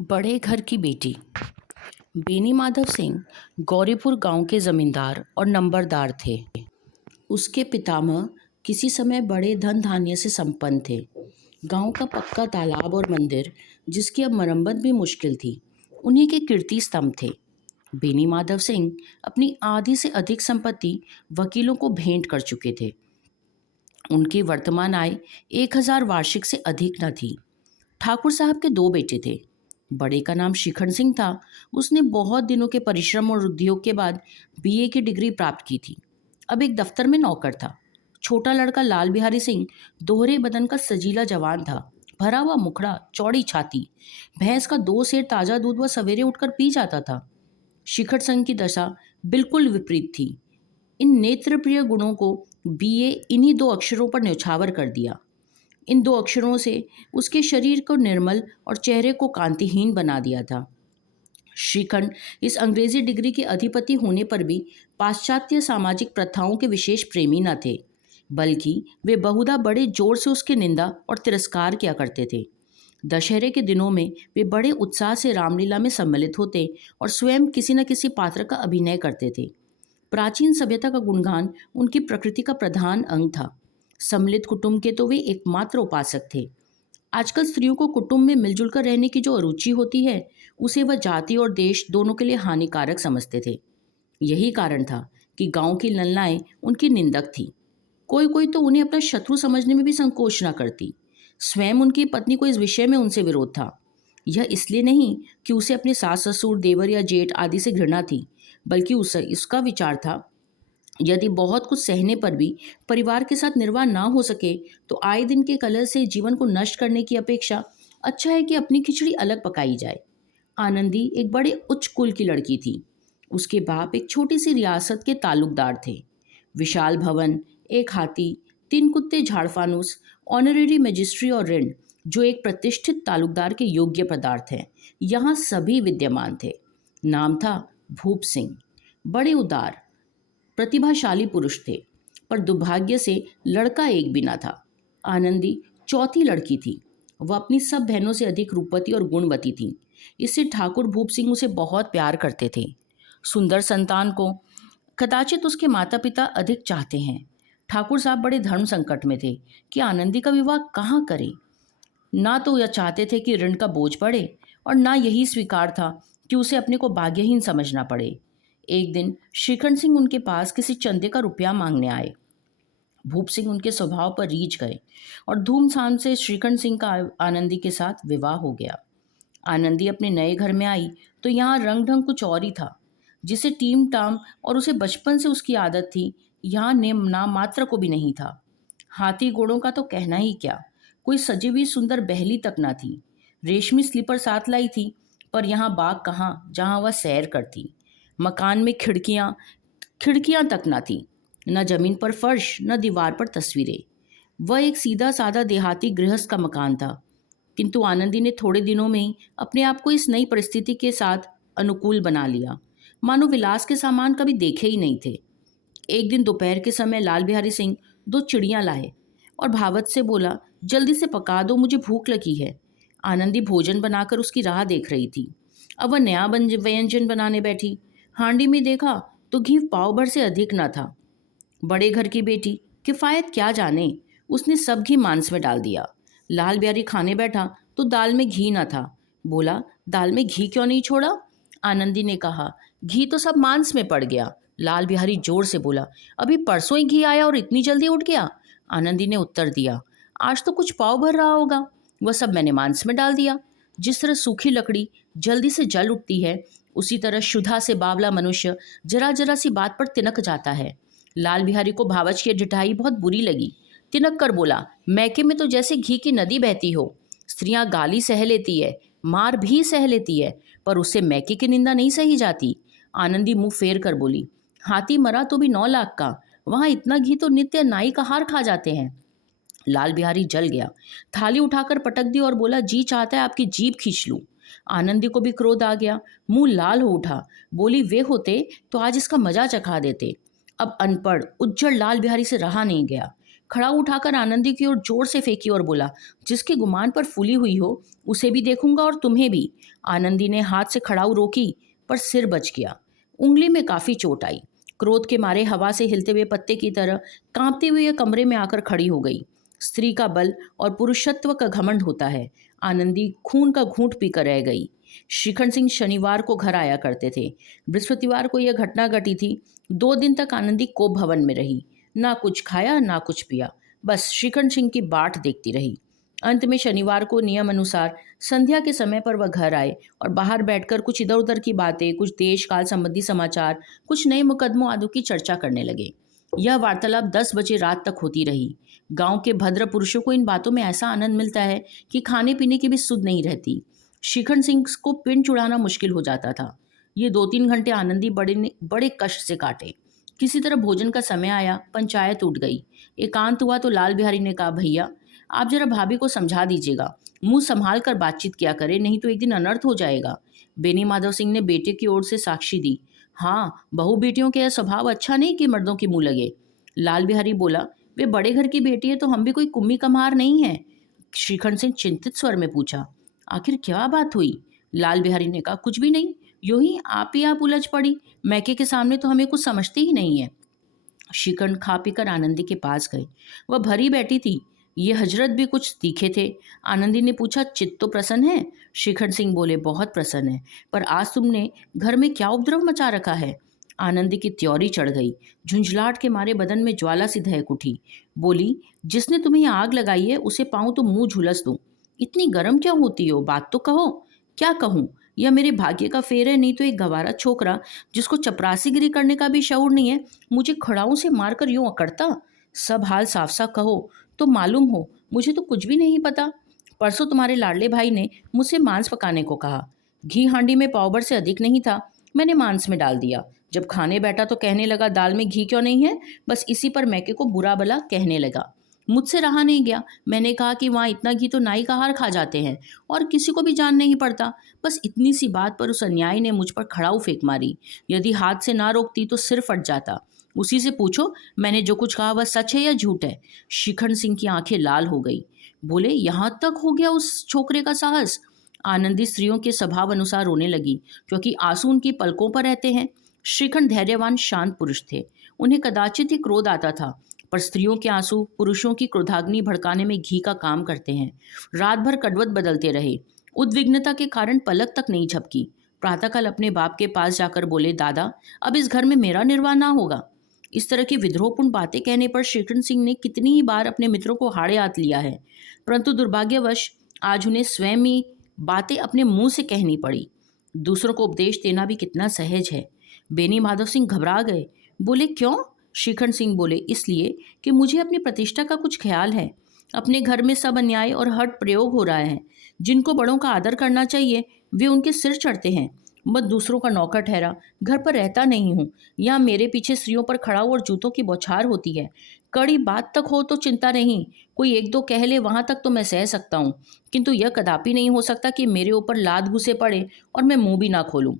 बड़े घर की बेटी। बेनी माधव सिंह गौरीपुर गांव के जमींदार और नंबरदार थे। उसके पितामह किसी समय बड़े धन धान्य से संपन्न थे। गांव का पक्का तालाब और मंदिर, जिसकी अब मरम्मत भी मुश्किल थी, उन्हीं के कीर्ति स्तंभ थे। बेनी माधव सिंह अपनी आधी से अधिक संपत्ति वकीलों को भेंट कर चुके थे। उनकी वर्तमान आय 1,000 वार्षिक से अधिक न थी। ठाकुर साहब के दो बेटे थे। बड़े का नाम शिखर सिंह था। उसने बहुत दिनों के परिश्रम और उद्योग के बाद बीए की डिग्री प्राप्त की थी। अब एक दफ्तर में नौकर था। छोटा लड़का लाल बिहारी सिंह दोहरे बदन का सजीला जवान था। भरा हुआ मुखड़ा, चौड़ी छाती, भैंस का 2 सेर ताजा दूध वह सवेरे उठकर पी जाता था। शिखर सिंह की दशा बिल्कुल विपरीत थी। इन नेत्रप्रिय गुणों को बीए इन्हीं 2 अक्षरों पर न्यौछावर कर दिया। इन 2 अक्षरों से उसके शरीर को निर्मल और चेहरे को कांतिहीन बना दिया था। श्रीखंड इस अंग्रेजी डिग्री के अधिपति होने पर भी पाश्चात्य सामाजिक प्रथाओं के विशेष प्रेमी न थे, बल्कि वे बहुधा बड़े जोर से उसकी निंदा और तिरस्कार किया करते थे। दशहरे के दिनों में वे बड़े उत्साह से रामलीला में सम्मिलित होते और स्वयं किसी न किसी पात्र का अभिनय करते थे। प्राचीन सभ्यता का गुणगान उनकी प्रकृति का प्रधान अंग था। सम्मिलित कुटुंब के तो वे एकमात्र उपासक थे। आजकल स्त्रियों को कुटुंब में मिलजुल कर रहने की जो अरुचि होती है, उसे वह जाति और देश दोनों के लिए हानिकारक समझते थे। यही कारण था कि गांव की ललनाएं उनकी निंदक थी। कोई कोई तो उन्हें अपना शत्रु समझने में भी संकोच न करती। स्वयं उनकी पत्नी को इस विषय में उनसे विरोध था। यह इसलिए नहीं कि उसे अपने सास ससुर, देवर या जेठ आदि से घृणा थी, बल्कि उसका विचार था, यदि बहुत कुछ सहने पर भी परिवार के साथ निर्वाह ना हो सके तो आए दिन के कलह से जीवन को नष्ट करने की अपेक्षा अच्छा है कि अपनी खिचड़ी अलग पकाई जाए। आनंदी एक बड़े उच्च कुल की लड़की थी। उसके बाप एक छोटी सी रियासत के तालुकदार थे। विशाल भवन, एक हाथी, 3 कुत्ते, झाड़फानूस, ऑनरेरी मजिस्ट्री और ऋण, जो एक प्रतिष्ठित तालुकदार के योग्य पदार्थ हैं, यहाँ सभी विद्यमान थे। नाम था भूप सिंह। बड़े उदार प्रतिभाशाली पुरुष थे, पर दुर्भाग्य से लड़का एक भी ना था। आनंदी चौथी लड़की थी। वह अपनी सब बहनों से अधिक रूपवती और गुणवती थी। इससे ठाकुर भूप सिंह उसे बहुत प्यार करते थे। सुंदर संतान को कदाचित उसके माता पिता अधिक चाहते हैं। ठाकुर साहब बड़े धर्म संकट में थे कि आनंदी का विवाह कहाँ करें। ना तो यह चाहते थे कि ऋण का बोझ पड़े, और ना यही स्वीकार था कि उसे अपने को भाग्यहीन समझना पड़े। एक दिन शिखर सिंह उनके पास किसी चंदे का रुपया मांगने आए। भूप सिंह उनके स्वभाव पर रीझ गए और धूमधाम से शिखर सिंह का आनंदी के साथ विवाह हो गया। आनंदी अपने नए घर में आई तो यहाँ रंग ढंग कुछ और ही था। जिसे टीम टाम और उसे बचपन से उसकी आदत थी, यहाँ नेम नाम मात्र को भी नहीं था। हाथी घोड़ों का तो कहना ही क्या, कोई सजी हुई सुंदर बहली तक ना थी। रेशमी स्लीपर साथ लाई थी, पर यहाँ बाग कहाँ जहाँ वह सैर करती। मकान में खिड़कियाँ खिड़कियाँ तक ना थी। न जमीन पर फर्श, न दीवार पर तस्वीरें। वह एक सीधा साधा देहाती गृहस्थ का मकान था। किंतु आनंदी ने थोड़े दिनों में ही अपने आप को इस नई परिस्थिति के साथ अनुकूल बना लिया, मानो विलास के सामान कभी देखे ही नहीं थे। एक दिन दोपहर के समय लाल बिहारी सिंह 2 चिड़ियाँ लाए और भावत से बोला, जल्दी से पका दो, मुझे भूख लगी है। आनंदी भोजन बनाकर उसकी राह देख रही थी। अब वह नया व्यंजन बनाने बैठी। हांडी में देखा तो घी पाव भर से अधिक न था। बड़े घर की बेटी किफ़ायत क्या जाने, उसने सब घी मांस में डाल दिया। लाल बिहारी खाने बैठा तो दाल में घी न था। बोला, दाल में घी क्यों नहीं छोड़ा? आनंदी ने कहा, घी तो सब मांस में पड़ गया। लाल बिहारी जोर से बोला, अभी परसों ही घी आया और इतनी जल्दी उठ गया? आनंदी ने उत्तर दिया, आज तो कुछ पाव भर रहा होगा, वह सब मैंने मांस में डाल दिया। जिस तरह सूखी लकड़ी जल्दी से जल उठती है, उसी तरह शुदा से बावला मनुष्य जरा जरा सी बात पर तिनक जाता है। लाल बिहारी को भावच की ढिठाई बहुत बुरी लगी। तिनक कर बोला, मैके में तो जैसे घी की नदी बहती हो। स्त्रियां गाली सह लेती है, मार भी सह लेती है, पर उससे मैके की निंदा नहीं सही जाती। आनंदी मुंह फेर कर बोली, हाथी मरा तो भी 9 लाख का, वहां इतना घी तो नित्य नाई का हार खा जाते हैं। लाल बिहारी जल गया। थाली उठाकर पटक दी और बोला, जी चाहता है आपकी जीभ खींच लूं। आनंदी को भी क्रोध आ गया, मुंह लाल हो उठा। बोली, वे होते तो आज इसका मजा चखा देते। अब अनपढ़ उज्जड़ लाल बिहारी से रहा नहीं गया। खड़ा उठाकर आनंदी की ओर जोर से फेंकी और बोला, जिसके गुमान पर फूली हुई हो उसे भी देखूंगा और तुम्हें भी। आनंदी ने हाथ से खड़ाऊ रोकी, पर सिर बच गया। उंगली में काफी चोट आई। क्रोध के मारे हवा से हिलते हुए पत्ते की तरह कांपते हुए कमरे में आकर खड़ी हो गई। स्त्री का बल और पुरुषत्व का घमंड होता है। आनंदी खून का घूंट पीकर रह गई। शिखर सिंह शनिवार को घर आया करते थे। बृहस्पतिवार को यह घटना घटी थी। 2 दिन तक आनंदी कोप भवन में रही। ना कुछ खाया ना कुछ पिया, बस शिखर सिंह की बाट देखती रही। अंत में शनिवार को नियम अनुसार संध्या के समय पर वह घर आए और बाहर बैठकर कुछ इधर उधर की बातें, कुछ देश काल संबंधी समाचार, कुछ नए मुकदमों आदि की चर्चा करने लगे। यह वार्तालाप 10 बजे रात तक होती रही। गांव के भद्र पुरुषों को इन बातों में ऐसा आनंद मिलता है कि खाने पीने की भी सुध नहीं रहती। शिखर सिंह को पिंड चुड़ाना मुश्किल हो जाता था। ये 2-3 घंटे आनंदी बड़े कष्ट से काटे। किसी तरह भोजन का समय आया, पंचायत उठ गई। एकांत हुआ तो लाल बिहारी ने कहा, भैया आप जरा भाभी को समझा दीजिएगा, मुंह संभाल कर बातचीत किया करे, नहीं तो एक दिन अनर्थ हो जाएगा। बेनी माधव सिंह ने बेटे की ओर से साक्षी दी। हाँ, बहू बेटियों के यह स्वभाव अच्छा नहीं कि मर्दों की मुंह लगे। लाल बिहारी बोला, वे बड़े घर की बेटी है तो हम भी कोई कुम्मी कमार नहीं है। शिखर सिंह चिंतित स्वर में पूछा, आखिर क्या बात हुई? लाल बिहारी ने कहा, कुछ भी नहीं, यूं ही आप उलझ पड़ी। मैके के सामने तो हमें कुछ समझते ही नहीं है। शिकन खा पीकर आनंदी के पास गए। वह भरी बैठी थी। ये हजरत भी कुछ तीखे थे। आनंदी ने पूछा, चित्त तो प्रसन्न है? शिखर सिंह बोले, बहुत प्रसन्न है, पर आज तुमने घर में क्या उपद्रव मचा रखा है? आनंदी की त्योरी चढ़ गई। झुंझलाहट के मारे बदन में ज्वाला सी दहक उठी। बोली, जिसने तुम्हें आग लगाई है उसे पाऊं तो मुंह झुलस दूं। इतनी गर्म क्यों होती हो? बात तो कहो। क्या कहूं? यह मेरे भाग्य का फेर है, नहीं तो एक गवारा छोकरा जिसको चपरासीगिरी करने का भी शऊर नहीं है मुझे खड़ाऊ से मारकर यूं अकड़ता। सब हाल साफ साफ कहो तो मालूम हो, मुझे तो कुछ भी नहीं पता। परसों तुम्हारे लाडले भाई ने मुझसे मांस पकाने को कहा। घी हांडी में पाव भर से अधिक नहीं था, मैंने मांस में डाल दिया। जब खाने बैठा तो कहने लगा, दाल में घी क्यों नहीं है? बस इसी पर मैके को बुरा भला कहने लगा। मुझसे रहा नहीं गया। मैंने कहा कि वहाँ इतना घी तो नाई का हार खा जाते हैं और किसी को भी जान नहीं पड़ता। बस इतनी सी बात पर उस अन्यायी ने मुझ पर खड़ाऊ फेंक मारी। यदि हाथ से ना रोकती तो सिर फट जाता। उसी से पूछो मैंने जो कुछ कहा वह सच है या झूठ है। शिखर सिंह की आंखें लाल हो गई। बोले, यहाँ तक हो गया उस छोकरे का साहस? आनंदी स्त्रियों के स्वभाव अनुसार रोने लगी, क्योंकि आंसू उनकी पलकों पर रहते हैं। शिखर धैर्यवान शांत पुरुष थे। उन्हें कदाचित ही क्रोध आता था, पर स्त्रियों के आंसू पुरुषों की क्रोधाग्नि भड़काने में घी का काम करते हैं। रात भर कड़वत बदलते रहे। उद्विग्नता के कारण पलक तक नहीं झपकी। प्रातःकाल अपने बाप के पास जाकर बोले, दादा अब इस घर में मेरा निर्वाह ना होगा। इस तरह की विद्रोहपूर्ण बातें कहने पर शिखर सिंह ने कितनी ही बार अपने मित्रों को हाड़े हाथ लिया है, परंतु दुर्भाग्यवश आज उन्हें स्वयं ही बातें अपने मुंह से कहनी पड़ी। दूसरों को उपदेश देना भी कितना सहज है। बेनी माधव सिंह घबरा गए। बोले, क्यों? शिखर सिंह बोले, इसलिए कि मुझे अपनी प्रतिष्ठा का कुछ ख्याल है। अपने घर में सब अन्याय और हठ प्रयोग हो रहा है। जिनको बड़ों का आदर करना चाहिए वे उनके सिर चढ़ते हैं। मैं दूसरों का नौकर ठहरा घर पर रहता नहीं हूँ। यहाँ मेरे पीछे स्त्रियों पर खड़ा और जूतों की बौछार होती है। कड़ी बात तक हो तो चिंता नहीं, कोई एक दो कह ले वहां तक तो मैं सह सकता हूँ, किंतु यह कदापि नहीं हो सकता कि मेरे ऊपर लाद घुसे पड़े और मैं मुंह भी ना खोलूं।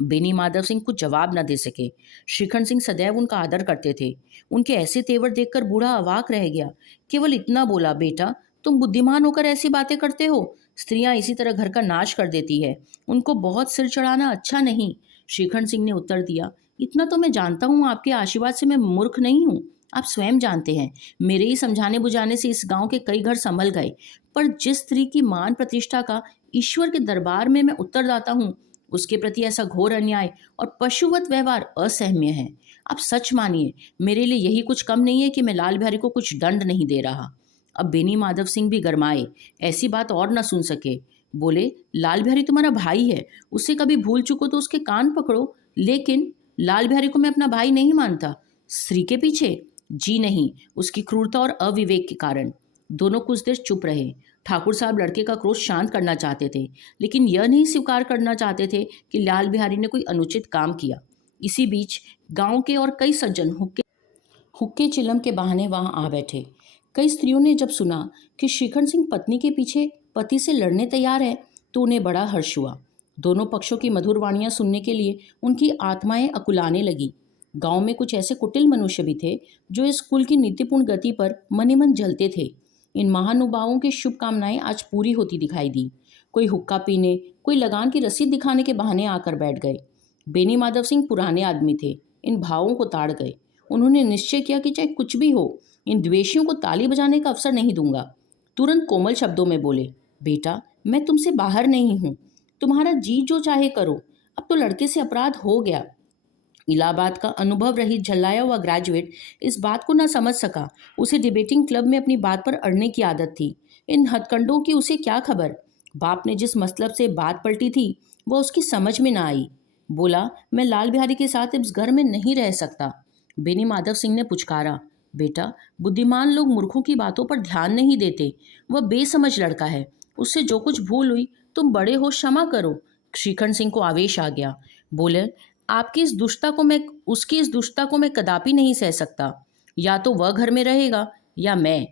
बेनी माधव सिंह कुछ जवाब न दे सके। शिखर सिंह सदैव उनका आदर करते थे। उनके ऐसे तेवर देखकर बूढ़ा अवाक रह गया। केवल इतना बोला, बेटा तुम बुद्धिमान होकर ऐसी बातें करते हो। स्त्रियां इसी तरह घर का नाश कर देती है। उनको बहुत सिर चढ़ाना अच्छा नहीं। शिखर सिंह ने उत्तर दिया, इतना तो मैं जानता हूँ, आपके आशीर्वाद से मैं मूर्ख नहीं हूँ। आप स्वयं जानते हैं मेरे ही समझाने बुझाने से इस गांव के कई घर संभल गए, पर जिस स्त्री की मान प्रतिष्ठा का ईश्वर के दरबार में मैं उत्तरदाता हूँ उसके प्रति ऐसा घोर अन्याय और पशुवत व्यवहार असहनीय है। आप सच मानिए, मेरे लिए यही कुछ कम नहीं है कि मैं लाल बिहारी को कुछ दंड नहीं दे रहा। अब बेनी माधव सिंह भी गरमाए, ऐसी बात और न सुन सके। बोले, लाल बिहारी तुम्हारा भाई है, उससे कभी भूल चुको तो उसके कान पकड़ो। लेकिन लाल बिहारी को मैं अपना भाई नहीं मानता। स्त्री के पीछे? जी नहीं, उसकी क्रूरता और अविवेक के कारण। दोनों कुछ देर चुप रहे। ठाकुर साहब लड़के का क्रोध शांत करना चाहते थे, लेकिन यह नहीं स्वीकार करना चाहते थे कि लाल बिहारी ने कोई अनुचित काम किया। इसी बीच गांव के और कई सज्जन हुक्के चिलम के बहाने वहां आ बैठे। कई स्त्रियों ने जब सुना कि शिखर सिंह पत्नी के पीछे पति से लड़ने तैयार है तो उन्हें बड़ा हर्ष हुआ। दोनों पक्षों की मधुर वाणियां सुनने के लिए उनकी आत्माएं अकुलाने लगी। गांव में कुछ ऐसे कुटिल मनुष्य भी थे जो इस कुल की नीतिपूर्ण गति पर मन ही मन जलते थे। इन महानुभावों की शुभकामनाएं आज पूरी होती दिखाई दी। कोई हुक्का पीने, कोई लगान की रसीद दिखाने के बहाने आकर बैठ गए। बेनी माधव सिंह पुराने आदमी थे, इन भावों को ताड़ गए। उन्होंने निश्चय किया कि चाहे कुछ भी हो, इन द्वेषियों को ताली बजाने का अवसर नहीं दूंगा। तुरंत कोमल शब्दों में बोले, बेटा, मैं तुमसे बाहर नहीं हूं, तुम्हारा जी जो चाहे करो, अब तो लड़के से अपराध हो गया। इलाहाबाद का अनुभव रहित झल्लाया हुआ ग्रेजुएट इस बात को ना समझ सका। उसे डिबेटिंग क्लब में अपनी बात पर अड़ने की आदत थी। इन हथकंडों की उसे क्या खबर। बाप ने जिस मतलब से बात पलटी थी वह उसकी समझ में ना आई। बोला, मैं लाल बिहारी के साथ इस घर में नहीं रह सकता। बेनी माधव सिंह ने पुचकारा, बेटा, बुद्धिमान लोग मूर्खों की बातों पर ध्यान नहीं देते। वह बेसमझ लड़का है, उससे जो कुछ भूल हुई तुम बड़े हो, क्षमा करो। श्रीखंड सिंह को आवेश आ गया। बोले, आपकी इस दुष्टता को मैं उसकी इस दुष्टता को मैं कदापि नहीं सह सकता। या तो वह घर में रहेगा या मैं।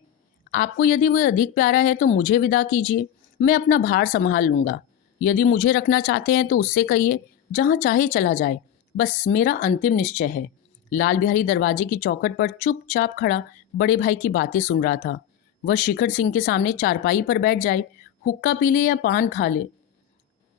आपको यदि वह अधिक प्यारा है तो मुझे विदा कीजिए, मैं अपना भार संभाल लूंगा। यदि मुझे रखना चाहते हैं तो उससे कहिए, जहां चाहे चला जाए। बस मेरा अंतिम निश्चय है। लाल बिहारी दरवाजे की चौखट पर चुपचाप खड़ा बड़े भाई की बातें सुन रहा था। वह शिखर सिंह के सामने चारपाई पर बैठ जाए, हुक्का पी ले या पान खा ले,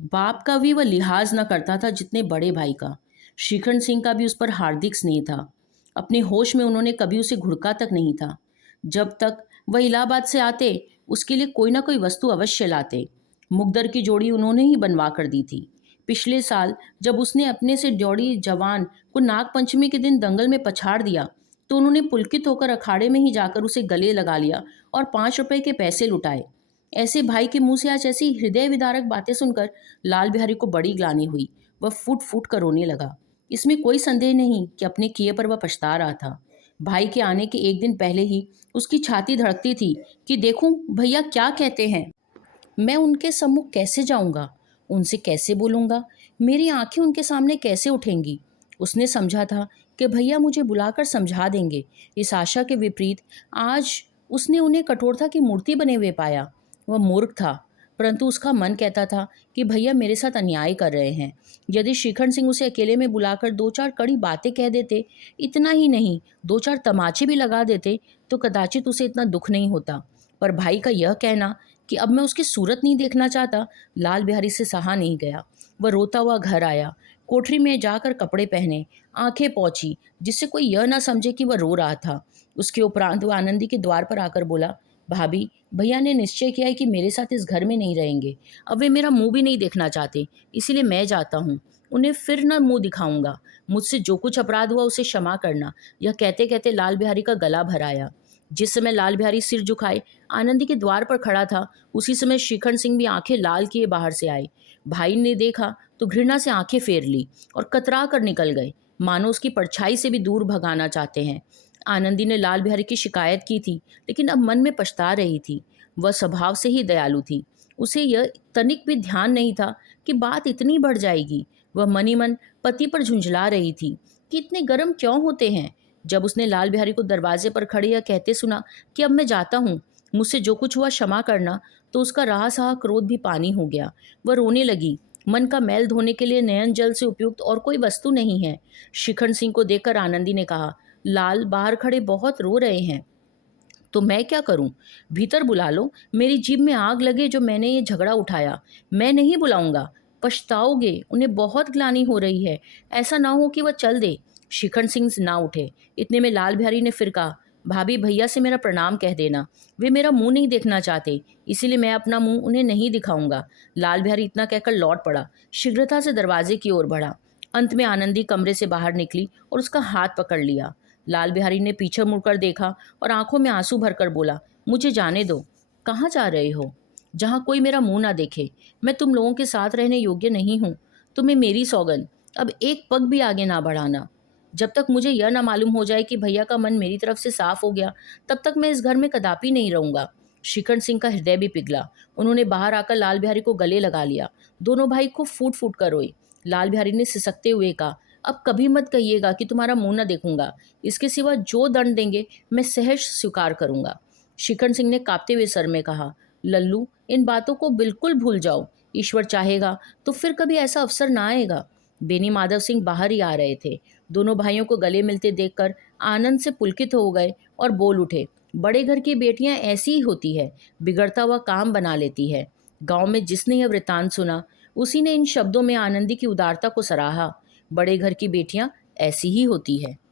बाप का भी वह लिहाज न करता था जितने बड़े भाई का। श्रीखंड सिंह का भी उस पर हार्दिक स्नेह था। अपने होश में उन्होंने कभी उसे घुड़का तक नहीं था। जब तक वह इलाहाबाद से आते उसके लिए कोई ना कोई वस्तु अवश्य लाते। मुकद्दर की जोड़ी उन्होंने ही बनवा कर दी थी। पिछले साल जब उसने अपने से जोड़ी जवान को नाग पंचमी के दिन दंगल में पछाड़ दिया तो उन्होंने पुलकित होकर अखाड़े में ही जाकर उसे गले लगा लिया और 5 रुपए के पैसे लुटाए। ऐसे भाई के मुंह से आज ऐसी हृदय विदारक बातें सुनकर लाल बिहारी को बड़ी ग्लानि हुई। वह फूट फूट कर रोने लगा। इसमें कोई संदेह नहीं कि अपने किए पर वह पछता रहा था। भाई के आने के एक दिन पहले ही उसकी छाती धड़कती थी कि देखूं भैया क्या कहते हैं। मैं उनके सम्मुख कैसे जाऊंगा, उनसे कैसे बोलूंगा, मेरी आंखें उनके सामने कैसे उठेंगी। उसने समझा था कि भैया मुझे बुलाकर समझा देंगे। इस आशा के विपरीत आज उसने उन्हें कठोरता की मूर्ति बने हुए पाया। वह मूर्ख था, परंतु उसका मन कहता था कि भैया मेरे साथ अन्याय कर रहे हैं। यदि श्रीखंड सिंह उसे अकेले में बुलाकर 2-4 कड़ी बातें कह देते, इतना ही नहीं 2-4 तमाचे भी लगा देते, तो कदाचित उसे इतना दुख नहीं होता। पर भाई का यह कहना कि अब मैं उसकी सूरत नहीं देखना चाहता, लाल बिहारी से सहा नहीं गया। वह रोता हुआ घर आया, कोठरी में जाकर कपड़े पहने, आंखें पोंछी, जिससे कोई यह ना समझे कि वह रो रहा था। उसके उपरांत वह आनंदी के द्वार पर आकर बोला, भाभी, भैया ने निश्चय किया है कि मेरे साथ इस घर में नहीं रहेंगे। अब वे मेरा मुंह भी नहीं देखना चाहते, इसीलिए मैं जाता हूँ। उन्हें फिर न मुंह दिखाऊंगा। मुझसे जो कुछ अपराध हुआ उसे क्षमा करना। यह कहते कहते लाल बिहारी का गला भर आया। जिस समय लाल बिहारी सिर झुकाए आनंदी के द्वार पर खड़ा था, उसी समय श्रीखंड सिंह भी आंखें लाल किए बाहर से आए। भाई ने देखा तो घृणा से आंखें फेर ली और कतरा कर निकल गए, मानो उसकी परछाई से भी दूर भगाना चाहते हैं। आनंदी ने लाल बिहारी की शिकायत की थी, लेकिन अब मन में पछता रही थी। वह स्वभाव से ही दयालु थी। उसे यह तनिक भी ध्यान नहीं था कि बात इतनी बढ़ जाएगी। वह मन ही मन पति पर झुंझला रही थी कि इतने गर्म क्यों होते हैं। जब उसने लाल बिहारी को दरवाजे पर खड़े यह कहते सुना कि अब मैं जाता हूँ, मुझसे जो कुछ हुआ क्षमा करना, तो उसका रहा सहा क्रोध भी पानी हो गया। वह रोने लगी। मन का मैल धोने के लिए नयन जल से उपयुक्त और कोई वस्तु नहीं है। शिखंड सिंह को देखकर आनंदी ने कहा, लाल बाहर खड़े बहुत रो रहे हैं, तो मैं क्या करूं? भीतर बुला लो। मेरी जीभ में आग लगे जो मैंने ये झगड़ा उठाया। मैं नहीं बुलाऊंगा, पछताओगे। उन्हें बहुत ग्लानि हो रही है, ऐसा ना हो कि वह चल दे। शिखंड सिंह ना उठे। इतने में लाल बिहारी ने फिर कहा, भाभी, भैया से मेरा प्रणाम कह देना। वे मेरा मुंह नहीं देखना चाहते, इसीलिए मैं अपना मुंह उन्हें नहीं दिखाऊंगा। लाल बिहारी इतना कहकर लौट पड़ा, शीघ्रता से दरवाजे की ओर बढ़ा। अंत में आनंदी कमरे से बाहर निकली और उसका हाथ पकड़ लिया। लाल बिहारी ने पीछे मुड़कर देखा और आंखों में आंसू भरकर बोला, मुझे जाने दो। कहाँ जा रहे हो? जहाँ कोई मेरा मुंह ना देखे। मैं तुम लोगों के साथ रहने योग्य नहीं हूँ। तुम्हें मेरी सौगंध, अब एक पग भी आगे ना बढ़ाना। जब तक मुझे यह ना मालूम हो जाए कि भैया का मन मेरी तरफ से साफ हो गया, तब तक मैं इस घर में कदापि नहीं रहूंगा। शिखंड सिंह का हृदय भी पिघला। उन्होंने बाहर आकर लाल बिहारी को गले लगा लिया। दोनों भाई खूब फूट फूट कर रोए। लाल बिहारी ने सिसकते हुए कहा, अब कभी मत कहिएगा कि तुम्हारा मुंह न देखूंगा। इसके सिवा जो दंड देंगे मैं सहज स्वीकार करूंगा। शिखंड सिंह ने कांपते हुए सर में कहा, लल्लू, इन बातों को बिल्कुल भूल जाओ। ईश्वर चाहेगा तो फिर कभी ऐसा अवसर ना आएगा। बेनी माधव सिंह बाहर ही आ रहे थे। दोनों भाइयों को गले मिलते देखकर आनंद से पुलकित हो गए और बोल उठे, बड़े घर की बेटियां ऐसी ही होती है, बिगड़ता हुआ काम बना लेती है। गांव में जिसने यह वृतांत सुना, उसी ने इन शब्दों में आनंदी की उदारता को सराहा। बड़े घर की बेटियां ऐसी ही होती है।